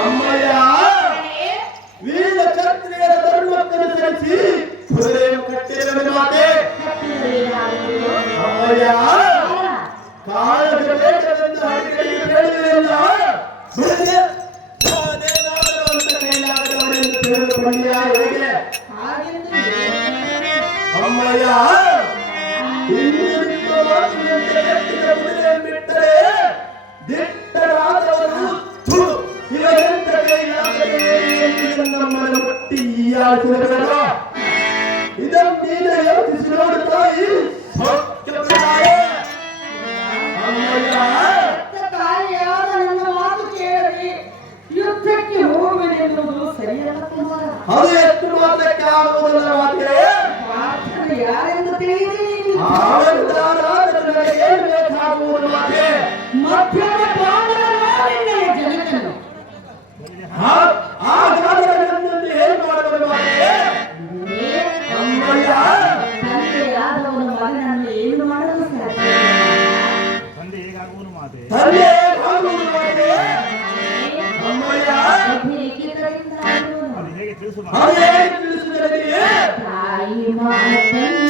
ಅಮ್ಮಯ್ಯ ವೀರ ಕ್ಷತ್ರಿಯರ ಧರ್ಮಕ್ಕನುಸರಿಸಿ ಕುದುರೆಯನ್ನು ಕಟ್ಟಿರುವ ಮಾತೆ ಅಮ್ಮಯ್ಯ ಕಾಳಗ ಬೇಕವೆಂದು ಹಳ್ಳಿಗಳಿಗೆ ಹೇಳಿದೆಯಲ್ಲ ಬೆಳಗ್ಗೆ ಕೈಲಾಗದವರೆಂದು ತಿಳಿದುಕೊಂಡಿಯಾ ಹೇಗೆ ಅಮ್ಮಯ್ಯ ಹಿಂದಿರುಗಿದ ಮಾತಿನಂತೆ ಕಟ್ಟಿದ ಕುದುರೆಯನ್ನು ಬಿಟ್ಟರೆ ದಿಟ್ಟರಾದವರು ಇವರೆಂತ ಕೈಲಾಗದ ನಮ್ಮನ್ನು ಮುಟ್ಟಿ ಯಾಚಿಸಬೇಡ ಇದನ್ನು ನೀನೇ ಯೋಚಿಸಿ ನೋಡು ತಾಯಿ ಯುದ್ಧಕ್ಕೆ ಹೋಗಬೇಕೆನ್ನುವುದು ಸರಿಯಲ್ಲ ಕುಮಾರ. ಅದು ಎಷ್ಟು ಮಾತ್ರಕ್ಕೆ ಆಗುವುದಲ್ಲ ಮಾತೆ ಯಾರೆಂದು ತಿಳಿಯಿರಿ ಏನು ಬೇಕಾಗುವುದು ಮಾತೆ ಮಧ್ಯದ ಜನಕನು ಆ ಜಾಗದಲ್ಲಿ ಏನು ಮಾಡಬಹುದು ಮಾತೆ ತಂದೆಯಾದವನ ಮಗನನ್ನು ಏನು ಮಾಡಲು ಸಾಧ್ಯ ತಂದೆ ಹೇಗಾಗುವುದು ಮಾತೆ ತಾಯಿ ಮಾತನ್ನು